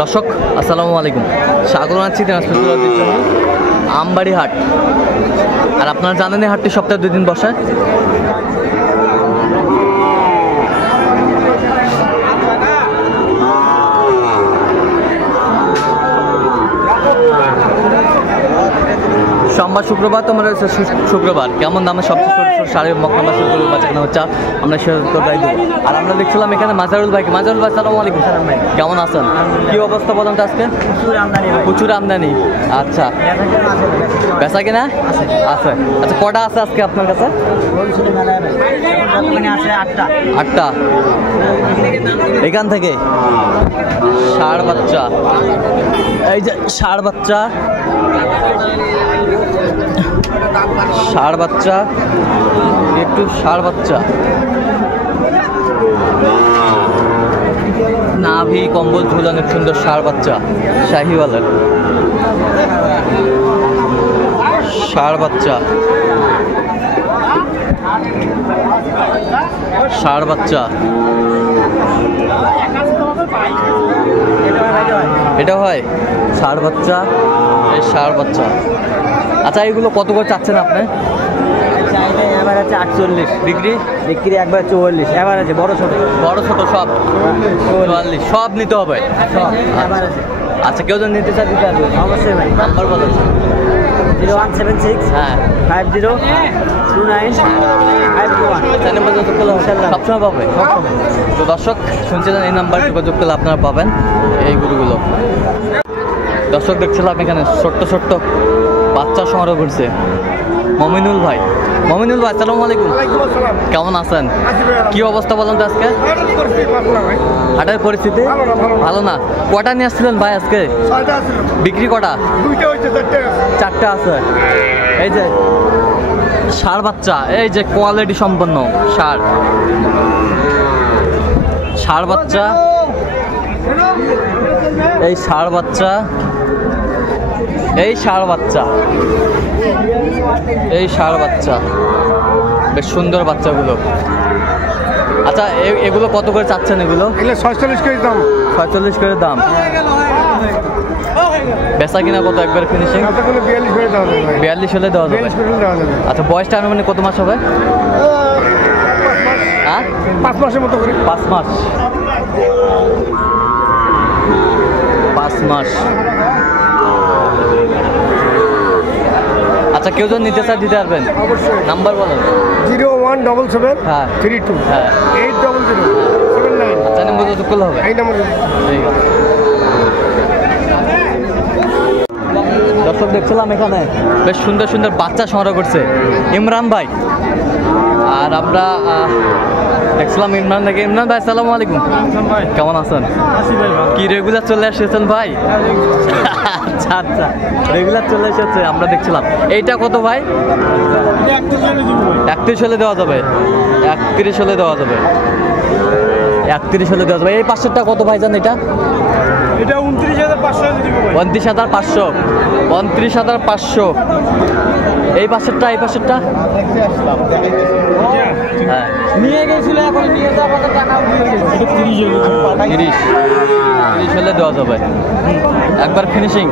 দর্শক আসসালামু আলাইকুম, স্বাগত জানাচ্ছি দিনাজপুর আমবাড়ি হাট। আর আপনারা জানেন এই হাটটি সপ্তাহে 2 দিন বসে। সোমবার শুক্রবার তো আমরা শুক্রবার কেমন দামে সবচেয়ে ছোট ছোট শাড়ি মক্কামা শুক্রবার বাচ্চানো হচ্ছে আমরা সেটা গাই দেবো। আর আমরা দেখছিলাম এখানে মাজারুল ভাইকে। মাজারুল ভাই সালামু আলাইকুম। কেমন আছেন? কি অবস্থা বলেন তো আজকে? প্রচুর আমদানি। আচ্ছা, বেচা কিনা আছে? আচ্ছা, কটা আছে আজকে আপনার কাছে? 8টা। এখান থেকে ষাঁড় বাচ্চা, এই যে ষাঁড় বাচ্চা, ষাঁড় বাচ্চা, একটু ষাঁড় বাচ্চা, নাভি কম্বল ঝুলানোর সুন্দর ষাঁড় বাচ্চা, শাহিওয়ালের ষাঁড় বাচ্চা, ষাঁড় বাচ্চা। এটা হয় ষাঁড় বাচ্চা, এই ষাঁড় বাচ্চা। আচ্ছা, এগুলো কত করে চাচ্ছেন আপনি? এবার আছে 48, বিক্রি একবার 44, এবার আছে বড় ছোট সব 44, সব নিতে হবে সব এবার আছে। আচ্ছা, কেউ যদি নিতে চায় দিতে পারবে? অবশ্যই ভাই। নাম্বার বলেন। 0176 হ্যাঁ 5029 সবসময় পাবে। তো দর্শক শুনছিলেন, এই নাম্বার যোগাযোগ করলে আপনারা পাবেন এই গরুগুলো। দর্শক দেখছিলাম এখানে ছোট্ট ছোট্ট বাচ্চা সংগ্রহ করছে মমিনুল ভাই। মমিনুল ভাই আসসালামু আলাইকুম। কেমন আছেন? কি অবস্থা বলেন তো আজকে? হাটের পরিস্থিতি ভালো না। কটা নিয়ে আসছিলেন ভাই আজকে? বিক্রি কটা? 4টা আছে। এই যে ষাঁড় বাচ্চা, এই যে কোয়ালিটি সম্পন্ন ষাঁড় বাচ্চা, এই ষাঁড় বাচ্চা, এই ষাঁড় বাচ্চা, এই ষাঁড় বাচ্চা, বেশ সুন্দর বাচ্চাগুলো। আচ্ছা, এগুলো কত করে চাচ্ছেন? এগুলো 46 করে দাম। 46 করে দাম। বেচা কিনা কত? একবার ফিনিশিং 42 হলে দেওয়া যাবে। আচ্ছা, বয়সটা আনুমানিক কত মাস হবে? 5 মাসের মতো করে। 5 মাস। 5 মাস। আচ্ছা, কেউ যদি নিতে চায় দিতে পারবেন? অবশ্যই। নাম্বার বলেন। 0177 হ্যাঁ 32 হ্যাঁ 80079। আচ্ছা, নাম্বার যোগাযোগ করলে হবে। এই নাম্বার। ঠিক আছে। দর্শক দেখছিলাম এখানে বেশ সুন্দর সুন্দর বাচ্চা সংগ্রহ করছে ইমরান ভাই। আর আমরা দেখছিলাম ইমরান থেকে। ইমরান ভাই আসসালামু আলাইকুম। কেমন আছেন? কি রেগুলার চলে এসেছেন ভাই? আচ্ছা আচ্ছা, রেগুলার চলে এসেছে। আমরা দেখছিলাম এইটা কত ভাই? 31 হলে দেওয়া যাবে। 31 হলে দেওয়া যাবে। 31 হলে দেওয়া যাবে। এই পাশেরটা কত ভাই জান? এটা 29,500। 29,500। এই পাশেরটা, এই পাশেরটা হ্যাঁ নিয়ে গেছিল, এখন নিয়ে যাওয়ার টাকা 30 হলে দেওয়া যাবে। একবার ফিনিশিং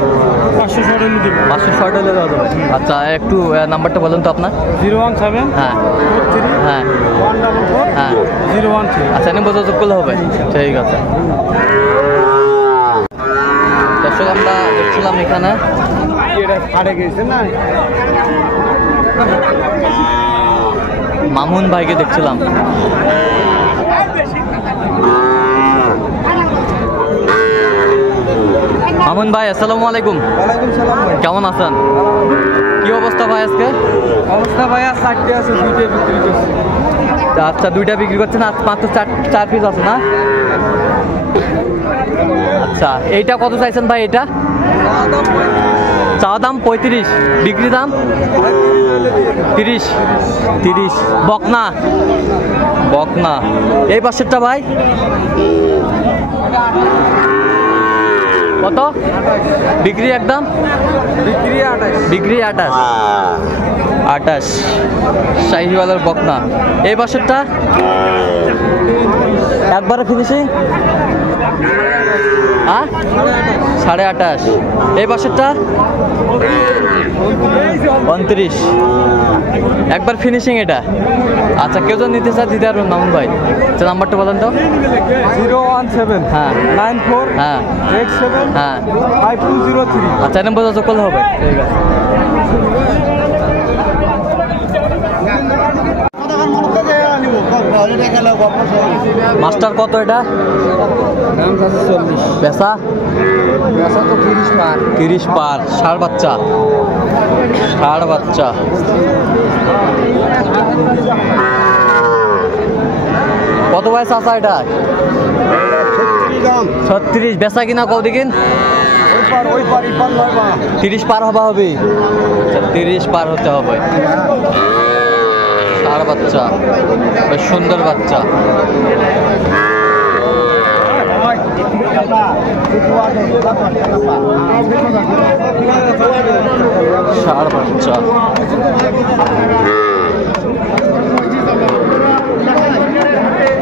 500 হলে দেওয়া যাবে। আচ্ছা, একটু নাম্বারটা বলুন তো আপনার। 017 হ্যাঁ 43 হ্যাঁ 144 হ্যাঁ 013। আচ্ছা, নিয়ে যোগাযোগ করলে হবে। ঠিক আছে। দর্শক আমরা দেখছিলাম এখানে মামুন ভাইকে দেখছিলাম। মামুন ভাই আসসালামু আলাইকুম। কেমন আছেন? কি অবস্থা ভাই আজকে? অবস্থা ভাইয়া 4টে আছে, 2টে বিক্রি করছি। আচ্ছা, 2টা বিক্রি করছেন। আজ মাত্র 4 পিস আছে না? আচ্ছা, এইটা কত চাইছেন ভাই? এটা চাওয়া দাম 35, বিক্রি দাম 30। বকনা বকনা। এই পাশেরটা ভাই কত? বিক্রি একদম বিক্রি 28। শাহিওয়ালের বকনা। এই পাশেরটা একবারে ফিনিশিং হ্যাঁ 28.5। এই পাশেরটা 29। একবার ফিনিশিং এটা। আচ্ছা কেউ যদি নিতে চায় দিতে পারবেন মামুন ভাই। আচ্ছা নাম্বারটা বলেন তো। 017 হ্যাঁ 94 হ্যাঁ 87 হ্যাঁ 5203। আচ্ছা নম্বর যোগাযোগ করলে হবে। ঠিক আছে। মাস্টার কত এটা? দাম 40। পেশা বেচা তো 30 পার। 30 পার। ষাঁড় বাচ্চা কত বয়স আছে এটা? 36। বেচা কিনা কও দেখিন। ওই পার 30 পার হবা হবে। 30 পার হতে হবে। ষাঁড় বাচ্চা বেশ সুন্দর বাচ্চা। ষাঁড় বাচ্চা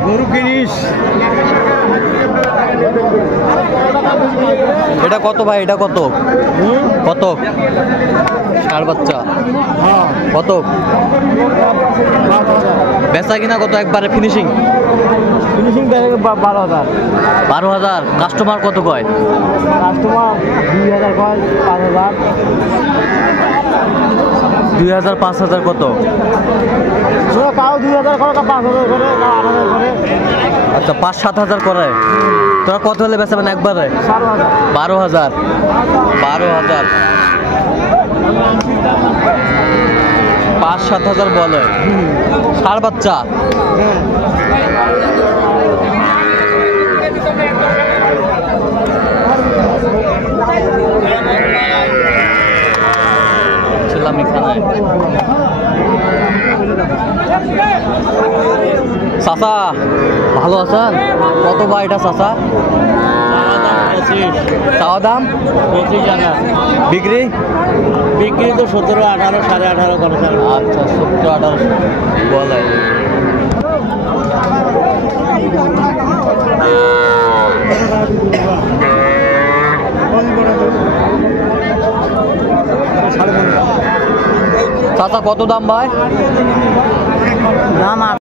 গরু কিনিস। এটা কত ভাই? এটা কত কত? ষাঁড় বাচ্চা কত? বেচা কিনা কত? একবারে ফিনিশিং ফিনিশিং 12,000। 12,000। কাস্টমার কত কয়? কাস্টমার 2,000 কয়, 5,000। 2,000 5,000 কত? কারো 2,000 করে, 5,000 করে, 8,000 করে। আচ্ছা 5-7,000 করে। তোরা কত হলে বেচাবেন একবারে? 12,000। 12,000 5-7,000 বলে। ষাঁড় বাচ্চা ছিলাম এখানে। চাচা ভালো আছেন? কত ভাই এটা চাচা? চাওয়া দাম 25 টাকা। বিক্রি বিক্রি তো 17, 18, 18.5 করে। আচ্ছা 17-18 বলে। চাচা কত দাম ভাই? দাম